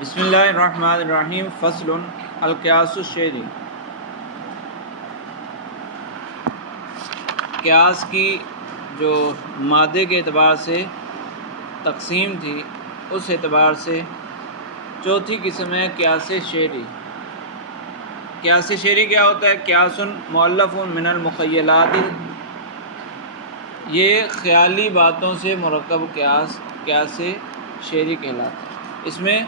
بسم اللہ الرحمن الرحیم فصل القیاس الشعری۔ قیاس کی جو مادے کے اعتبار سے تقسیم تھی اس اعتبار سے چوتھی قسم ہے قیاس شعری۔ قیاس شعری کیا ہوتا ہے؟ قیاس مؤلف من المخیلات، یہ خیالی باتوں سے مرکب قیاس شعری کہلاتا ہے۔ اس میں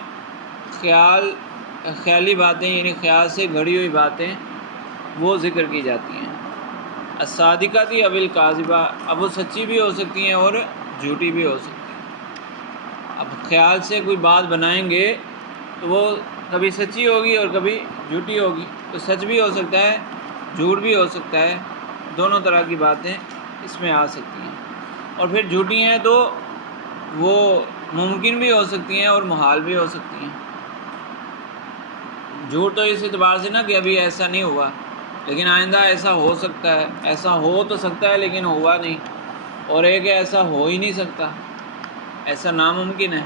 خیالی باتیں یعنی خیال سے گھڑی ہوئی باتیں وہ ذکر کی جاتی ہیں۔ الصادقۃ او الکاذبہ، اب وہ سچی بھی ہو سکتی ہیں اور جھوٹی بھی ہو سکتی ہیں۔ اب خیال سے کوئی بات بنائیں گے تو وہ کبھی سچی ہوگی اور کبھی جھوٹی ہوگی، تو سچ بھی ہو سکتا ہے جھوٹ بھی ہو سکتا ہے، دونوں طرح کی باتیں اس میں آ سکتی ہیں۔ اور پھر جھوٹی ہیں تو وہ ممکن بھی ہو سکتی ہیں اور محال بھی ہو سکتی ہیں۔ جھوٹ تو اس اعتبار سے نا کہ ابھی ایسا نہیں ہوا لیکن آئندہ ایسا ہو سکتا ہے، ایسا ہو تو سکتا ہے لیکن ہوا نہیں، اور ایک ایسا ہو ہی نہیں سکتا، ایسا ناممکن ہے۔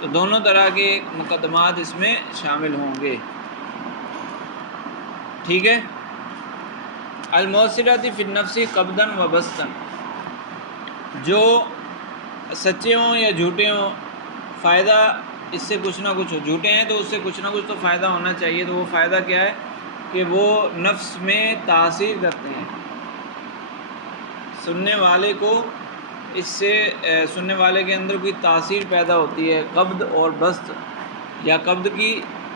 تو دونوں طرح کے مقدمات اس میں شامل ہوں گے، ٹھیک ہے۔ الموصلۃ فی النفس قبضا و بسطا، جو سچے ہوں یا جھوٹے ہوں فائدہ اس سے کچھ نہ کچھ ہو، جھوٹے ہیں تو اس سے کچھ نہ کچھ تو فائدہ ہونا چاہیے، تو وہ فائدہ کیا ہے کہ وہ نفس میں تاثیر کرتے ہیں، سننے والے کو اس سے سننے والے کے اندر کوئی تاثیر پیدا ہوتی ہے، قبض اور بسط، یا قبض کی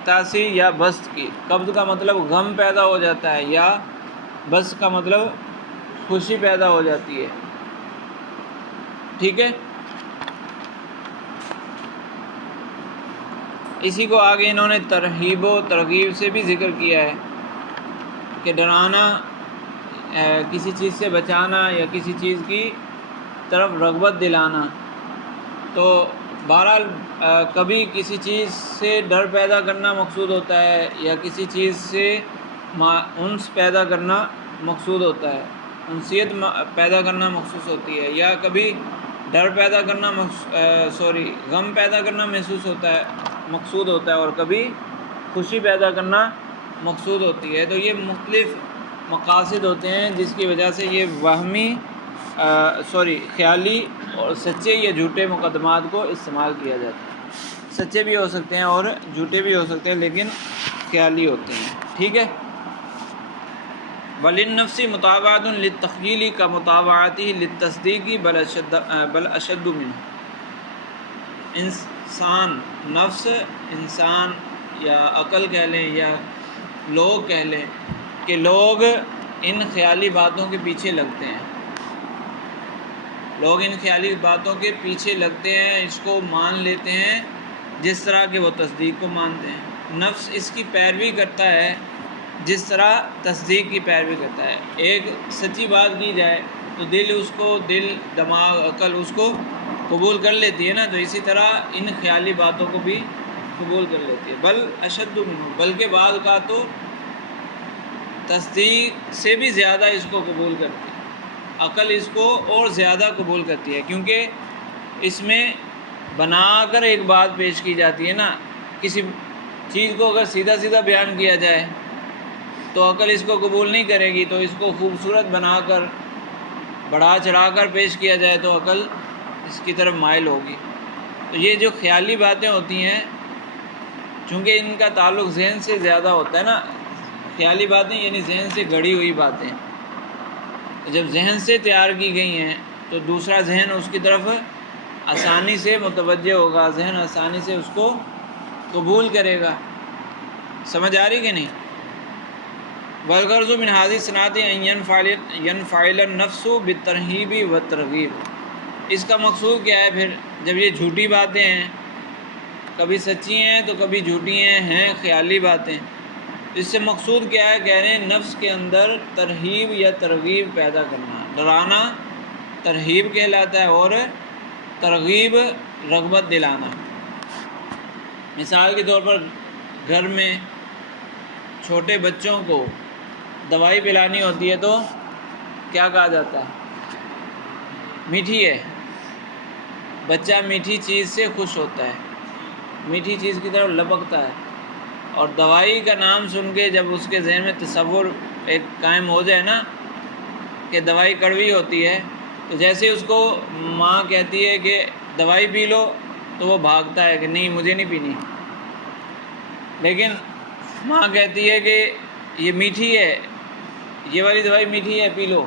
تاثیر یا بسط کی۔ قبض کا مطلب غم پیدا ہو جاتا ہے، یا بسط کا مطلب خوشی پیدا ہو جاتی ہے، ٹھیک ہے۔ اسی کو آگے انہوں نے ترغیب و ترغیب سے بھی ذکر کیا ہے کہ ڈرانا، کسی چیز سے بچانا یا کسی چیز کی طرف رغبت دلانا۔ تو بہرحال کبھی کسی چیز سے ڈر پیدا کرنا مقصود ہوتا ہے، یا کسی چیز سے انس پیدا کرنا مقصود ہوتا ہے، انسیت پیدا کرنا مخصوص ہوتی ہے، یا کبھی ڈر پیدا کرنا غم پیدا کرنا محسوس ہوتا ہے مقصود ہوتا ہے، اور کبھی خوشی پیدا کرنا مقصود ہوتی ہے۔ تو یہ مختلف مقاصد ہوتے ہیں جس کی وجہ سے یہ خیالی اور سچے یا جھوٹے مقدمات کو استعمال کیا جاتا ہے۔ سچے بھی ہو سکتے ہیں اور جھوٹے بھی ہو سکتے ہیں لیکن خیالی ہوتے ہیں، ٹھیک ہے۔ وَلِلنَّفْسِ مُطَابَعَةٌ لِلتَّخْیِیلِ كَمُطَابَعَتِهِ لِلتَّصْدِیقِ بَلْ أَشَدُّ مِنْهُ۔ انسان، نفس، انسان یا عقل کہہ لیں یا لوگ کہہ لیں کہ لوگ ان خیالی باتوں کے پیچھے لگتے ہیں، لوگ ان خیالی باتوں کے پیچھے لگتے ہیں، اس کو مان لیتے ہیں جس طرح کہ وہ تصدیق کو مانتے ہیں۔ نفس اس کی پیروی کرتا ہے جس طرح تصدیق کی پیروی کرتا ہے۔ ایک سچی بات کی جائے تو دل، دماغ، عقل اس کو قبول کر لیتی ہے نا، تو اسی طرح ان خیالی باتوں کو بھی قبول کر لیتی ہے۔ بل اشد منہ، بلکہ بعض کا تو تصدیق سے بھی زیادہ اس کو قبول کرتی ہے، عقل اس کو اور زیادہ قبول کرتی ہے، کیونکہ اس میں بنا کر ایک بات پیش کی جاتی ہے نا۔ کسی چیز کو اگر سیدھا سیدھا بیان کیا جائے تو عقل اس کو قبول نہیں کرے گی، تو اس کو خوبصورت بنا کر بڑھا چڑھا کر پیش کیا جائے تو عقل اس کی طرف مائل ہوگی۔ تو یہ جو خیالی باتیں ہوتی ہیں چونکہ ان کا تعلق ذہن سے زیادہ ہوتا ہے نا، خیالی باتیں یعنی ذہن سے گھڑی ہوئی باتیں، جب ذہن سے تیار کی گئی ہیں تو دوسرا ذہن اس کی طرف آسانی سے متوجہ ہوگا، ذہن آسانی سے اس کو قبول کرے گا۔ سمجھ آ رہی کہ نہیں؟ وَالْغَرْضُ مِنْ هَذِهِ الصِّنَاعَةِ أَنْ يَنْفَعِلَ النَّفْسُ بِالتَّرْہِیبِ وَالتَّرْغِیبِ۔ اس کا مقصود کیا ہے پھر؟ جب یہ جھوٹی باتیں ہیں، کبھی سچی ہیں تو کبھی جھوٹی ہیں خیالی باتیں، اس سے مقصود کیا ہے؟ کہہ رہے ہیں نفس کے اندر ترہیب یا ترغیب پیدا کرنا۔ ڈرانا ترہیب کہلاتا ہے اور ترغیب رغبت دلانا۔ مثال کے طور پر گھر میں چھوٹے بچوں کو دوائی پلانی ہوتی ہے تو کیا کہا جاتا ہے؟ میٹھی ہے، بچہ میٹھی چیز سے خوش ہوتا ہے، میٹھی چیز کی طرف لپکتا ہے، اور دوائی کا نام سن کے جب اس کے ذہن میں تصور ایک قائم ہو جائے نا کہ دوائی کڑوی ہوتی ہے، تو جیسے اس کو ماں کہتی ہے کہ دوائی پی لو تو وہ بھاگتا ہے کہ نہیں مجھے نہیں پینی، لیکن ماں کہتی ہے کہ یہ میٹھی ہے، یہ والی دوائی میٹھی ہے پی لو،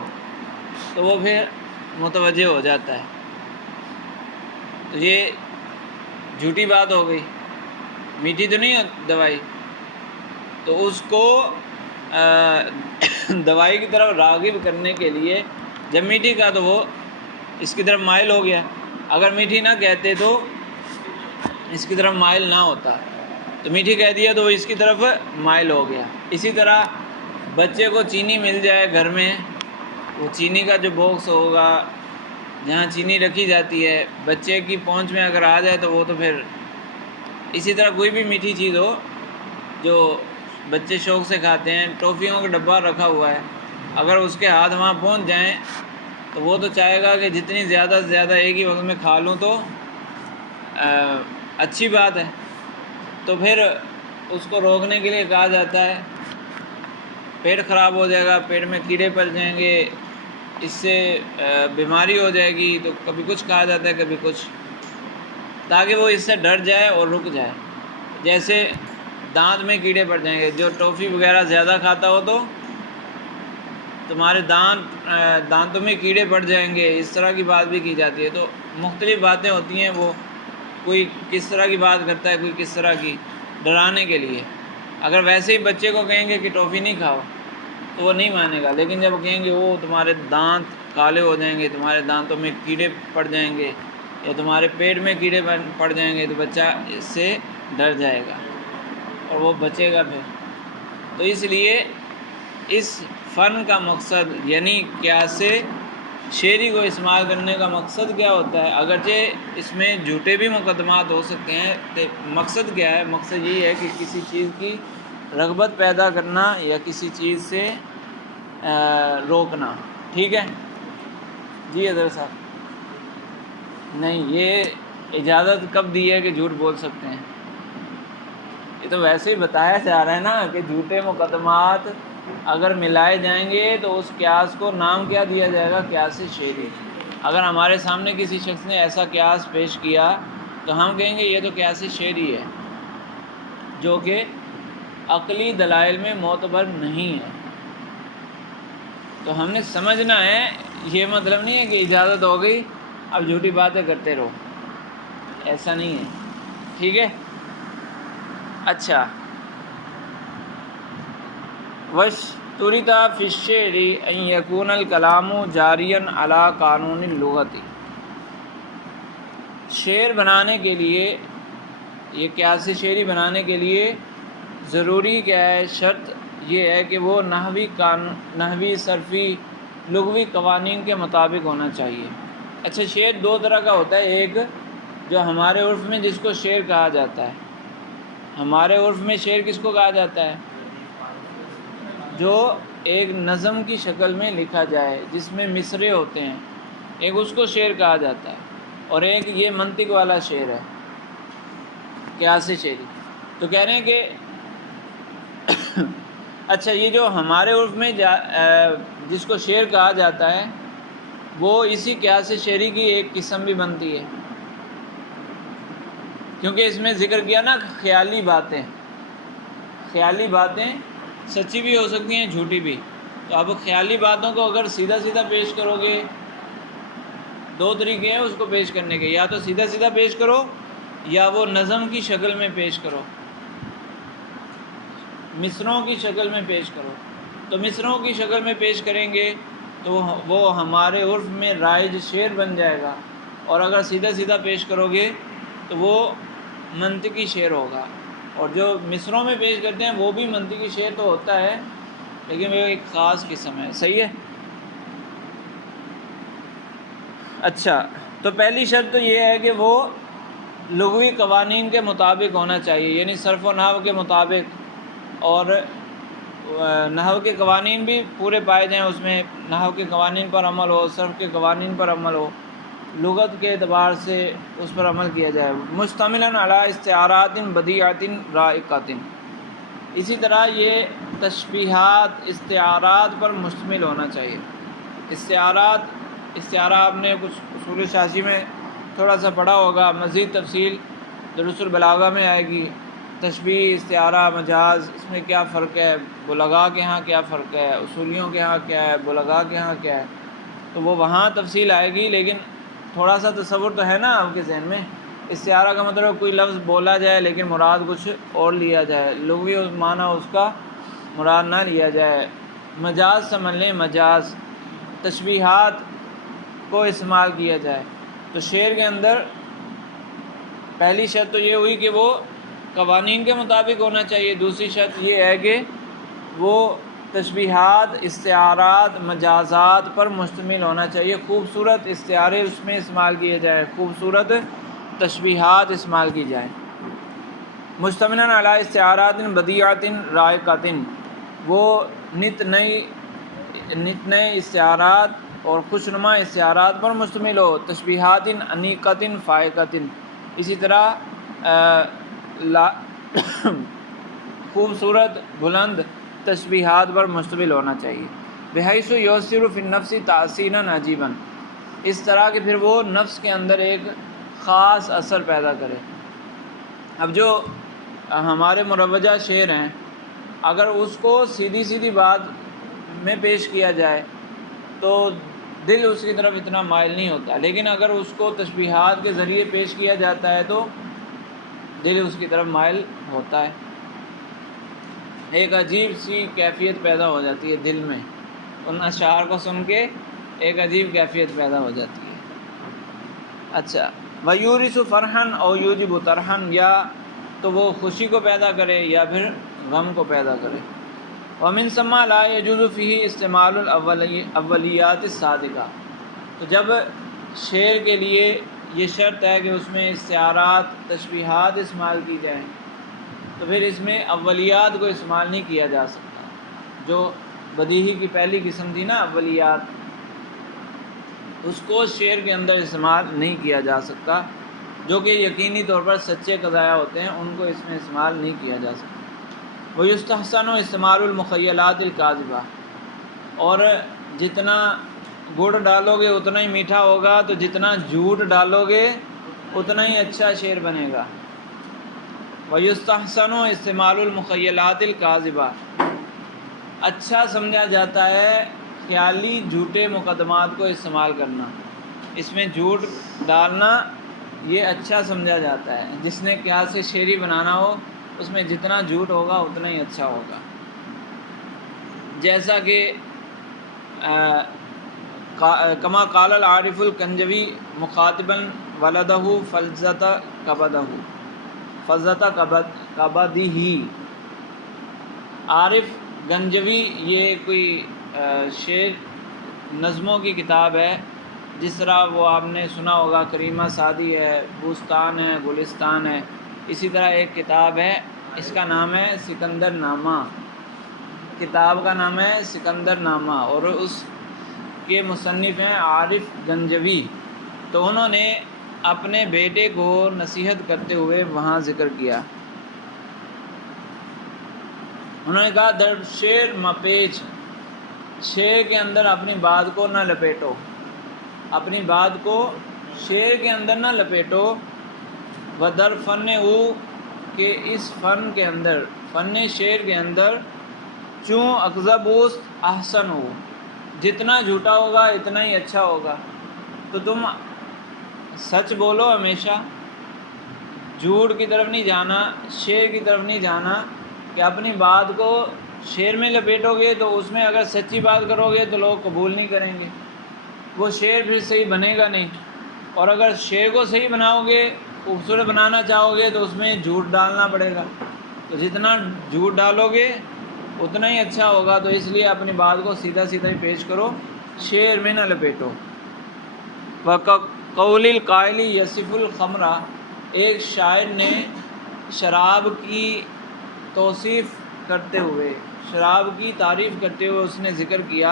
تو وہ پھر متوجہ ہو جاتا ہے۔ تو یہ جھوٹی بات ہو گئی، میٹھی تو نہیں ہے دوائی، تو اس کو دوائی کی طرف راغب کرنے کے لیے جب میٹھی کا تو وہ اس کی طرف مائل ہو گیا، اگر میٹھی نہ کہتے تو اس کی طرف مائل نہ ہوتا، تو میٹھی کہہ دیا تو وہ اس کی طرف مائل ہو گیا۔ اسی طرح بچے کو چینی مل جائے گھر میں، وہ چینی کا جو باکس ہوگا جہاں چینی رکھی جاتی ہے بچے کی پہنچ میں اگر آ جائے تو وہ تو پھر اسی طرح کوئی بھی میٹھی چیز ہو جو بچے شوق سے کھاتے ہیں، ٹافیوں کا ڈبہ رکھا ہوا ہے، اگر اس کے ہاتھ وہاں پہنچ جائیں تو وہ تو چاہے گا کہ جتنی زیادہ سے زیادہ ایک ہی وقت میں کھا لوں تو اچھی بات ہے، تو پھر اس کو روکنے کے لیے کہا جاتا ہے پیٹ خراب ہو جائے گا، پیٹ میں کیڑے پڑ جائیں گے، اس سے بیماری ہو جائے گی، تو کبھی کچھ کہا جاتا ہے کبھی کچھ، تاکہ وہ اس سے ڈر جائے اور رک جائے۔ جیسے دانت میں کیڑے پڑ جائیں گے، جو ٹافی وغیرہ زیادہ کھاتا ہو تو تمہارے دانتوں میں کیڑے پڑ جائیں گے، اس طرح کی بات بھی کی جاتی ہے۔ تو مختلف باتیں ہوتی ہیں، وہ کوئی کس طرح کی بات کرتا ہے، کوئی کس طرح کی، ڈرانے کے لیے۔ اگر ویسے ہی بچے کو کہیں گے کہ ٹافی نہیں کھاؤ تو وہ نہیں مانے گا، لیکن جب کہیں گے وہ تمہارے دانت کالے ہو جائیں گے، تمہارے دانتوں میں کیڑے پڑ جائیں گے یا تمہارے پیٹ میں کیڑے پڑ جائیں گے، تو بچہ اس سے ڈر جائے گا اور وہ بچے گا پھر۔ تو اس لیے اس فن کا مقصد یعنی قیاس شعری کو استعمال کرنے کا مقصد کیا ہوتا ہے؟ اگرچہ اس میں جھوٹے بھی مقدمات ہو سکتے ہیں، تو مقصد کیا ہے؟ مقصد یہی ہے کہ کسی چیز کی رغبت پیدا کرنا یا کسی چیز سے روکنا، ٹھیک ہے جی حضرت صاحب؟ نہیں، یہ اجازت کب دی ہے کہ جھوٹ بول سکتے ہیں؟ یہ تو ویسے ہی بتایا جا رہا ہے نا کہ جھوٹے مقدمات اگر ملائے جائیں گے تو اس قیاس کو نام کیا دیا جائے گا؟ قیاس شعری۔ اگر ہمارے سامنے کسی شخص نے ایسا قیاس پیش کیا تو ہم کہیں گے یہ تو قیاس شعری ہے، جو کہ عقلی دلائل میں معتبر نہیں ہے۔ تو ہم نے سمجھنا ہے، یہ مطلب نہیں ہے کہ اجازت ہو گئی اب جھوٹی باتیں کرتے رہو، ایسا نہیں ہے، ٹھیک ہے؟ اچھا، وَاشْتُرِطَ فِي الشِّعْرِ أَن يَكُونَ الْكَلَامُ جَارِيًا عَلَىٰ قَانُونِ اللُّغَةِ۔ شعر بنانے کے لیے، یہ قیاس شعری بنانے کے لیے ضروری کیا ہے؟ شرط یہ ہے کہ وہ نحوی، صرفی، لغوی قوانین کے مطابق ہونا چاہیے۔ اچھا، شعر دو طرح کا ہوتا ہے، ایک جو ہمارے عرف میں جس کو شعر کہا جاتا ہے، ہمارے عرف میں شعر کس کو کہا جاتا ہے؟ جو ایک نظم کی شکل میں لکھا جائے، جس میں مصرعے ہوتے ہیں، ایک اس کو شعر کہا جاتا ہے، اور ایک یہ منطق والا شعر ہے، قیاس شعری۔ تو کہہ رہے ہیں کہ اچھا، یہ جو ہمارے عرف میں جس کو شعر کہا جاتا ہے وہ اسی قیاس شعری کی ایک قسم بھی بنتی ہے، کیونکہ اس میں ذکر کیا نا خیالی باتیں، خیالی باتیں سچی بھی ہو سکتی ہیں، جھوٹی بھی۔ تو اب خیالی باتوں کو اگر سیدھا سیدھا پیش کرو گے، دو طریقے ہیں اس کو پیش کرنے کے، یا تو سیدھا سیدھا پیش کرو یا وہ نظم کی شکل میں پیش کرو، مصرعوں کی شکل میں پیش کرو۔ تو مصرعوں کی شکل میں پیش کریں گے تو وہ ہمارے عرف میں رائج شعر بن جائے گا، اور اگر سیدھا سیدھا پیش کرو گے تو وہ منطقی شعر ہوگا۔ اور جو مصرعوں میں پیش کرتے ہیں وہ بھی منطقی شعر تو ہوتا ہے، لیکن وہ ایک خاص قسم ہے، صحیح ہے؟ اچھا، تو پہلی شرط تو یہ ہے کہ وہ لغوی قوانین کے مطابق ہونا چاہیے، یعنی صرف و نحو کے مطابق، اور نحو کے قوانین بھی پورے پائے جائیں، اس میں نحو کے قوانین پر عمل ہو، صرف کے قوانین پر عمل ہو، لغت کے اعتبار سے اس پر عمل کیا جائے. مشتملاً علی استعارات بدیعۃ رائقۃ، اسی طرح یہ تشبیہات استعارات پر مشتمل ہونا چاہیے. استعارہ آپ نے کچھ اصول شاشی میں تھوڑا سا پڑھا ہوگا، مزید تفصیل دروس البلاغہ میں آئے گی. تشبیہ، استعارہ، مجاز، اس میں کیا فرق ہے، بلغاء کے ہاں کیا فرق ہے، اصولیوں کے ہاں کیا ہے، بلغاء کے ہاں کیا ہے، تو وہ وہاں تفصیل آئے گی. لیکن تھوڑا سا تصور تو ہے نا آپ کے ذہن میں. استعارہ کا مطلب کوئی لفظ بولا جائے لیکن مراد کچھ اور لیا جائے، لغوی معنی اس کا مراد نہ لیا جائے. مجاز سمجھ لیں، مجاز تشبیہات کو استعمال کیا جائے. تو شعر کے اندر پہلی شرط تو یہ ہوئی کہ وہ قوانین کے مطابق ہونا چاہیے. دوسری شرط یہ ہے کہ وہ تشبیہات، استعارات، مجازات پر مشتمل ہونا چاہیے. خوبصورت استعارے اس میں استعمال کیے جائیں، خوبصورت تشبیہات استعمال کی جائیں. مشتملاً علی استعارات بدیعۃ رائقۃ، وہ نت نئے استعارات اور خوشنما استعارات پر مشتمل ہو. تشبیہات انیقۃ فائقۃ، اسی طرح خوبصورت بلند تشبیہات پر مشتمل ہونا چاہیے. بحیث یؤثر فی النفس تأثیرا عجیبا، اس طرح کہ پھر وہ نفس کے اندر ایک خاص اثر پیدا کرے. اب جو ہمارے مروجہ شعر ہیں، اگر اس کو سیدھی بات میں پیش کیا جائے تو دل اس کی طرف اتنا مائل نہیں ہوتا، لیکن اگر اس کو تشبیہات کے ذریعے پیش کیا جاتا ہے تو دل اس کی طرف مائل ہوتا ہے. ایک عجیب سی کیفیت پیدا ہو جاتی ہے دل میں، ان اشعار کو سن کے ایک عجیب کیفیت پیدا ہو جاتی ہے. اچھا، وَيُورِثُ فَرْحًا أَوْ يُوجِبُ طَرْحًا، یا تو وہ خوشی کو پیدا کرے یا پھر غم کو پیدا کرے. وَمِن ثم لَا يَجُوزُ فِيهِ اسْتِعْمَالُ الْأَوَّلِيَّاتِ الصَّادِقَةِ، تو جب شعر کے لیے یہ شرط ہے کہ اس میں استعارات، تشبیہات استعمال کی جائیں، تو پھر اس میں اولیات کو استعمال نہیں کیا جا سکتا. جو بدیہی کی پہلی قسم تھی نا اولیات، اس کو شعر کے اندر استعمال نہیں کیا جا سکتا. جو کہ یقینی طور پر سچے قضایا ہوتے ہیں، ان کو اس میں استعمال نہیں کیا جا سکتا. وَيُسْتَحْسَنُ اسْتِعْمَالُ الْمُخَيَّلَاتِ الْكَاذِبَةِ، اور جتنا گڑ ڈالو گے اتنا ہی میٹھا ہوگا، تو جتنا جھوٹ ڈالو گے اتنا ہی اچھا شعر بنے گا. وَيُسْتَحْسَنُ اسْتِعْمَالُ الْمُخَيَّلَاتِ الْكَاذِبَةِ، اچھا سمجھا جاتا ہے خیالی جھوٹے مقدمات کو استعمال کرنا. اس میں جھوٹ ڈالنا یہ اچھا سمجھا جاتا ہے. جس نے کیا سے شعری بنانا ہو، اس میں جتنا جھوٹ ہوگا اتنا ہی اچھا ہوگا. جیسا کہ کما قال العارف الکنجوی مخاطباً ولدہ فلذۃ کبدہ، عارف گنجوی یہ کوئی شعر نظموں کی کتاب ہے، جس طرح وہ آپ نے سنا ہوگا کریمہ سعدی ہے، بوستان ہے، گلستان ہے. اسی طرح ایک کتاب ہے، اس کا نام ہے سکندر نامہ. کتاب کا نام ہے سکندر نامہ، اور اس کے مصنف ہیں عارف گنجوی. تو انہوں نے اپنے بیٹے کو نصیحت کرتے ہوئے وہاں ذکر کیا. انہوں نے کہا در شعر مپیچ، شعر کے اندر اپنی بات کو نہ لپیٹو، اپنی بات کو شعر کے اندر نہ لپیٹو. ودر فن او، کہ اس فن کے اندر، فن شعر کے اندر، چوں اکذبوس احسن ہو، جتنا جھوٹا ہوگا اتنا ہی اچھا ہوگا. تو تم سچ بولو ہمیشہ، جھوٹ کی طرف نہیں جانا، شعر کی طرف نہیں جانا، کہ اپنی بات کو شعر میں لپیٹو گے تو اس میں اگر سچی بات کرو گے تو لوگ قبول نہیں کریں گے، وہ شعر پھر صحیح بنے گا نہیں. اور اگر شعر کو صحیح بناؤ گے، خوبصورت بنانا چاہو گے، تو اس میں جھوٹ ڈالنا پڑے گا. تو جتنا جھوٹ ڈالو گے اتنا ہی اچھا ہوگا. تو اس لیے اپنی بات کو سیدھا ہی پیش کرو، شعر میں نہ لپیٹو. وَقَوْلِ الْقَائِلِ يَصِفُ الْخَمْرَ، ایک شاعر نے شراب کی توصیف کرتے ہوئے، شراب کی تعریف کرتے ہوئے اس نے ذکر کیا،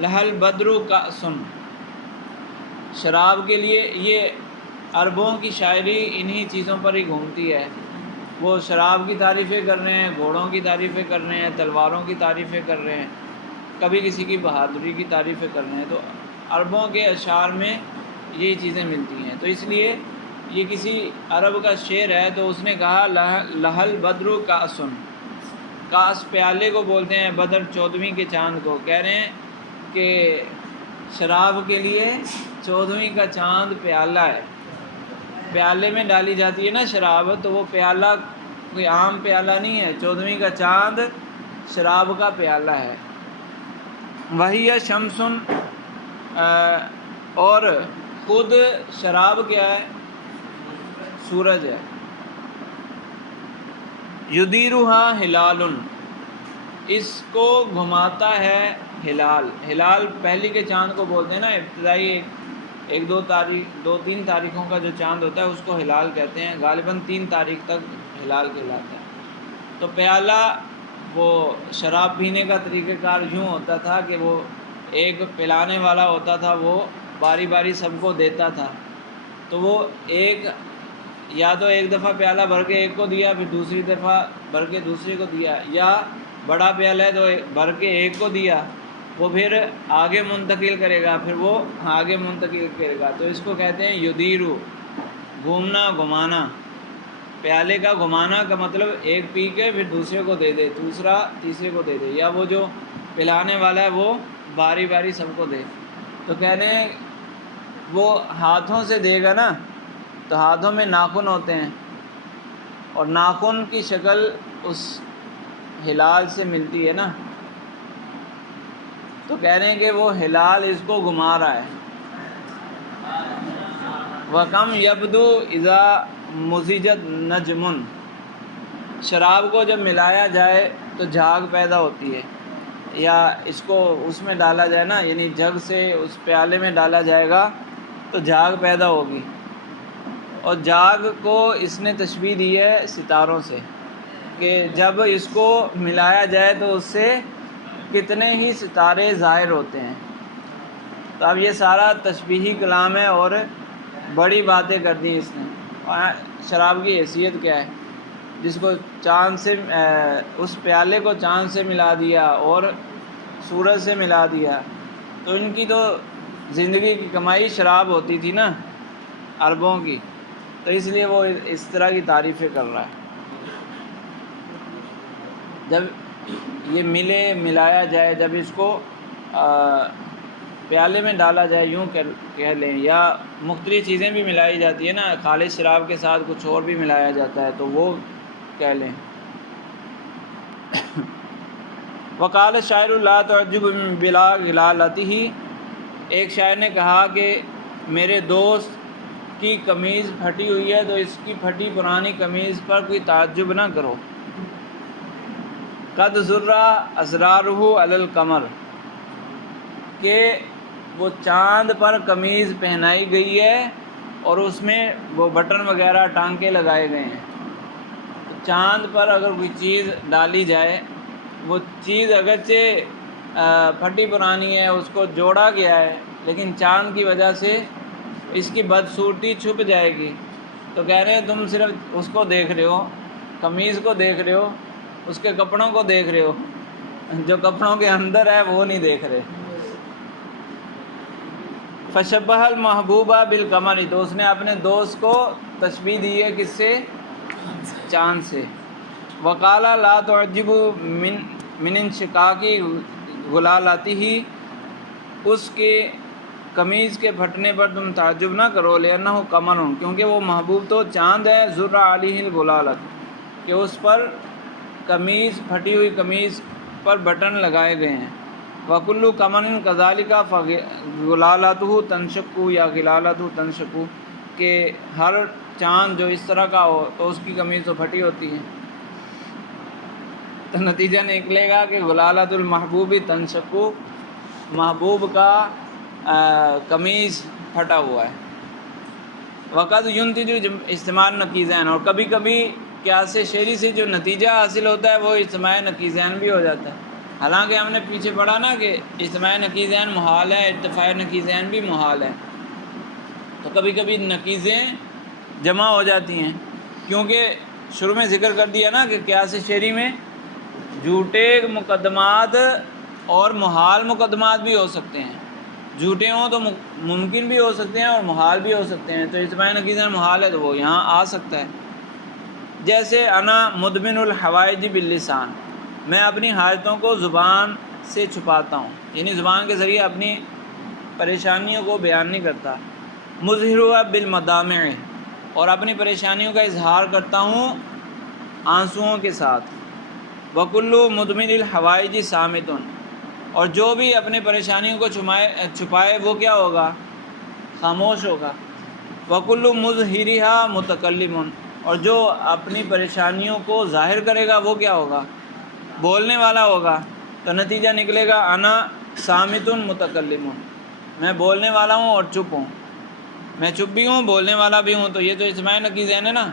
لَهَا الْبَدْرُ كَأْسٌ، شراب کے لیے یہ عربوں کی شاعری انہی چیزوں پر ہی گھومتی ہے. وہ شراب کی تعریفیں کر رہے ہیں، گھوڑوں کی تعریفیں کر رہے ہیں، تلواروں کی تعریفیں کر رہے ہیں، کبھی کسی کی بہادری کی تعریفیں کر رہے ہیں. تو عربوں کے اشعار میں یہی چیزیں ملتی ہیں. تو اس لیے یہ کسی عرب کا شعر ہے. تو اس نے کہا لہل بدر کاسن، کاس پیالے کو بولتے ہیں، بدر 14ویں کے چاند کو. کہہ رہے ہیں کہ شراب کے لیے 14ویں کا چاند پیالہ ہے. پیالے میں ڈالی جاتی ہے نا شراب، تو وہ پیالہ کوئی عام پیالہ نہیں ہے، 14ویں کا چاند شراب کا پیالہ ہے. وہی شمسن، اور خود شراب کیا ہے؟ سورج ہے. یدیرھا ہلال، اس کو گھماتا ہے ہلال. ہلال پہلی کے چاند کو بولتے ہیں نا، ابتدائی ایک دو تین تاریخوں کا جو چاند ہوتا ہے اس کو ہلال کہتے ہیں. غالباً 3 تاریخ تک ہلال کہلاتا ہے. تو پیالہ، وہ شراب پینے کا طریقہ کار یوں ہوتا تھا کہ وہ ایک پلانے والا ہوتا تھا، وہ باری باری سب کو دیتا تھا. تو وہ یا تو ایک دفعہ پیالہ بھر کے ایک کو دیا، پھر دوسری دفعہ بھر کے دوسرے کو دیا، یا بڑا پیالہ ہے تو بھر کے ایک کو دیا، وہ پھر آگے منتقل کرے گا، پھر وہ آگے منتقل کرے گا. تو اس کو کہتے ہیں یدیرو، گھومنا، گھمانا. پیالے کا گھمانا کا مطلب ایک پی کے پھر دوسرے کو دے دے، دوسرا تیسرے کو دے دے، یا وہ جو پلانے والا ہے وہ باری باری سب کو دے. تو کہنے وہ ہاتھوں سے دے گا نا، تو ہاتھوں میں ناخن ہوتے ہیں، اور ناخن کی شکل اس ہلال سے ملتی ہے نا. تو کہہ رہے ہیں کہ وہ ہلال اس کو گھما رہا ہے. وَكَمْ يَبْدُو إِذَا مُزِجَتْ نَجْمٌ، شراب کو جب ملایا جائے تو جھاگ پیدا ہوتی ہے، یا اس کو اس میں ڈالا جائے نا، یعنی جگ سے اس پیالے میں ڈالا جائے گا تو جھاگ پیدا ہوگی. اور جاگ کو اس نے تشبیہ دی ہے ستاروں سے، کہ جب اس کو ملایا جائے تو اس سے کتنے ہی ستارے ظاہر ہوتے ہیں. تو اب یہ سارا تشبیہی کلام ہے اور بڑی باتیں کر دی اس نے. شراب کی حیثیت کیا ہے؟ جس کو چاند سے، اس پیالے کو چاند سے ملا دیا اور سورج سے ملا دیا. تو ان کی تو زندگی کی کمائی شراب ہوتی تھی نا عربوں کی، تو اس لیے وہ اس طرح کی تعریفیں کر رہا ہے. جب یہ ملایا جائے، جب اس کو پیالے میں ڈالا جائے، یوں کہہ لیں، یا مختلف چیزیں بھی ملائی جاتی ہیں نا، خالص شراب کے ساتھ کچھ اور بھی ملایا جاتا ہے، تو وہ کہہ لیں. وقال شاعر لا تعجب بلا غلالتہ، ایک شاعر نے کہا کہ میرے دوست کی قمیض پھٹی ہوئی ہے تو اس کی پھٹی پرانی قمیض پر کوئی تعجب نہ کرو. قد ذرا اسرارہ علی القمر، کہ وہ چاند پر قمیض پہنائی گئی ہے اور اس میں وہ بٹن وغیرہ ٹانکے لگائے گئے ہیں. تو چاند پر اگر کوئی چیز ڈالی جائے، وہ چیز اگرچہ پھٹی پرانی ہے، اس کو جوڑا گیا ہے، لیکن چاند کی وجہ سے اس کی بدصورتی چھپ جائے گی. تو کہہ رہے ہیں تم صرف اس کو دیکھ رہے ہو، قمیض کو دیکھ رہے ہو، اس کے کپڑوں کو دیکھ رہے ہو، جو کپڑوں کے اندر ہے وہ نہیں دیکھ رہے. فشبہ المحبوبہ بالقمر، تو اس نے اپنے دوست کو تشبیہ دی ہے کس سے؟ چاند سے. وقال لا تعجب من انشقاق غلالتہ، اس کے قمیض کے پھٹنے پر تم تعجب نہ کرو، لأنہ قمر، کیونکہ وہ محبوب تو چاند ہے، ذر علیہ الغلالۃ، کہ اس پر قمیض، پھٹی ہوئی قمیض پر بٹن لگائے گئے ہیں. وَكُلُّ قَمَرٍ كَذَلِكَ فَغِلَالَتُهُ تَنشَقُّ، یا غلالتہ تنشقُ، کہ ہر چاند جو اس طرح کا ہو تو اس کی قمیض تو پھٹی ہوتی ہے. تو نتیجہ نکلے گا کہ غلالۃ المحبوب تنشق، محبوب کا قمیض پھٹا ہوا ہے. وقد ينتج اجتماع النقیضین، اور کبھی کبھی قیاس شعری سے جو نتیجہ حاصل ہوتا ہے وہ اجتماع نقیضین بھی ہو جاتا ہے. حالانکہ ہم نے پیچھے پڑھا نا کہ اجتماع نقیضین محال ہے، ارتفاع نقیضین بھی محال ہے. کبھی کبھی نقیضیں جمع ہو جاتی ہیں، کیونکہ شروع میں ذکر کر دیا نا کہ قیاس شعری میں جھوٹے مقدمات اور محال مقدمات بھی ہو سکتے ہیں، جھوٹے ہوں تو ممکن بھی ہو سکتے ہیں اور محال بھی ہو سکتے ہیں، تو اجتماعی نقیضہ محال ہے تو وہ یہاں آ سکتا ہے۔ جیسے انا مدمن الحوائج باللسان، میں اپنی حاجتوں کو زبان سے چھپاتا ہوں، یعنی زبان کے ذریعے اپنی پریشانیوں کو بیان نہیں کرتا۔ مظہرها بالمدامع، اور اپنی پریشانیوں کا اظہار کرتا ہوں آنسوؤں کے ساتھ۔ وکل مدمن الحوائج صامت، اور جو بھی اپنے پریشانیوں کو چھپائے وہ کیا ہوگا؟ خاموش ہوگا۔ وکل مظہرها متکلم، اور جو اپنی پریشانیوں کو ظاہر کرے گا وہ کیا ہوگا؟ بولنے والا ہوگا۔ تو نتیجہ نکلے گا انا صامت متکلم، میں بولنے والا ہوں اور چپ ہوں، میں چپ بھی ہوں بولنے والا بھی ہوں، تو یہ تو اجتماعی نقیضین ہے نا،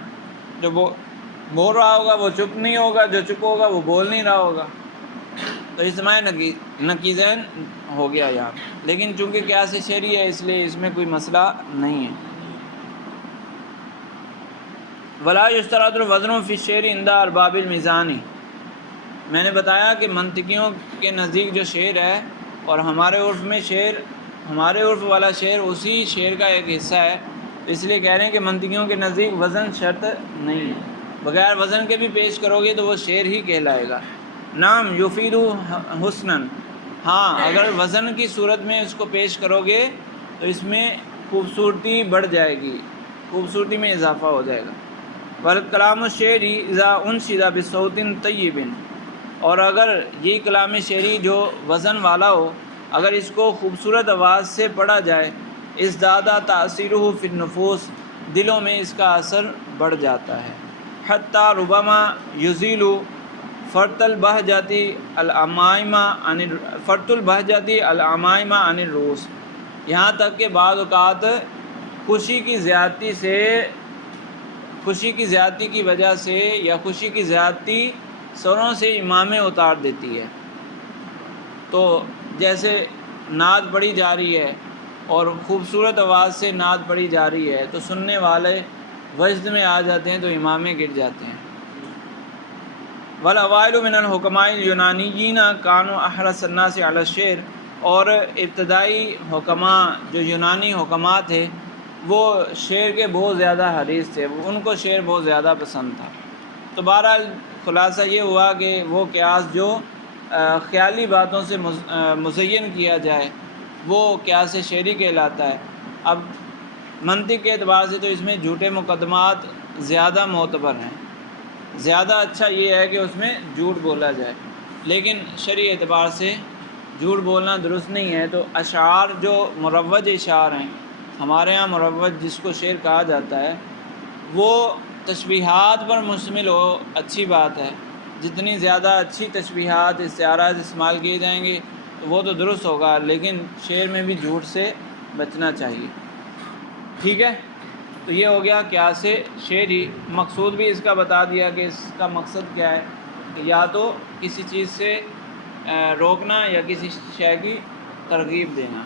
جو بول رہا ہوگا وہ چپ نہیں ہوگا، جو چپ ہوگا وہ بول نہیں رہا ہوگا، تو اجتماعی نقیضین ہو گیا یہاں۔ لیکن چونکہ قیاس شعری ہے اس لیے اس میں کوئی مسئلہ نہیں ہے۔ ولا یشترط الوزن فی الشعر عند ارباب المیزان، میں نے بتایا کہ منطقیوں کے نزدیک جو شعر ہے اور ہمارے عرف میں شعر، ہمارے عرف والا شعر اسی شعر کا ایک حصہ ہے، اس لیے کہہ رہے ہیں کہ منطقیوں کے نزدیک وزن شرط نہیں ہے، بغیر وزن کے بھی پیش کرو گے تو وہ شعر ہی کہلائے گا۔ نعم یفید حسناً، ہاں اگر وزن کی صورت میں اس کو پیش کرو گے تو اس میں خوبصورتی بڑھ جائے گی، خوبصورتی میں اضافہ ہو جائے گا۔ والکلام الشعری اذا انشد بصوت طیب، اور اگر یہ کلام شعری جو وزن والا ہو اگر اس کو خوبصورت آواز سے پڑھا جائے، ازداد تاثیرہ فی النفوس، دلوں میں اس کا اثر بڑھ جاتا ہے۔ حتی ربما یزیل فرط البہجۃ العمائم عن الرؤوس، یہاں تک کہ بعض اوقات خوشی کی زیادتی کی وجہ سے یا خوشی کی زیادتی سروں سے امامیں اتار دیتی ہے۔ تو جیسے نعت پڑھی جا رہی ہے اور خوبصورت آواز سے نعت پڑھی جا رہی ہے تو سننے والے وجد میں آ جاتے ہیں تو امامیں گر جاتے ہیں۔ والاوائل من الحکماء الینانیین کانوا احرص الناس علی الشعر، اور ابتدائی حکماء جو یونانی حکماء تھے وہ شعر کے بہت زیادہ حریص تھے، ان کو شعر بہت زیادہ پسند تھا۔ تو بہرحال خلاصہ یہ ہوا کہ وہ قیاس جو خیالی باتوں سے مزین کیا جائے وہ قیاس شعری کہلاتا ہے۔ اب منطق کے اعتبار سے تو اس میں جھوٹے مقدمات زیادہ معتبر ہیں، زیادہ اچھا یہ ہے کہ اس میں جھوٹ بولا جائے، لیکن شرعی اعتبار سے جھوٹ بولنا درست نہیں ہے۔ تو اشعار جو مروج اشعار ہیں، ہمارے ہاں مروج جس کو شعر کہا جاتا ہے، وہ تشبیہات پر مشتمل ہو، اچھی بات ہے، جتنی زیادہ اچھی تشبیہات استعارات استعمال کیے جائیں گے تو وہ تو درست ہوگا، لیکن شعر میں بھی جھوٹ سے بچنا چاہیے۔ ٹھیک ہے، تو یہ ہو گیا قیاس شعری۔ مقصود بھی اس کا بتا دیا کہ اس کا مقصد کیا ہے، کہ یا تو کسی چیز سے روکنا یا کسی شے کی ترغیب دینا۔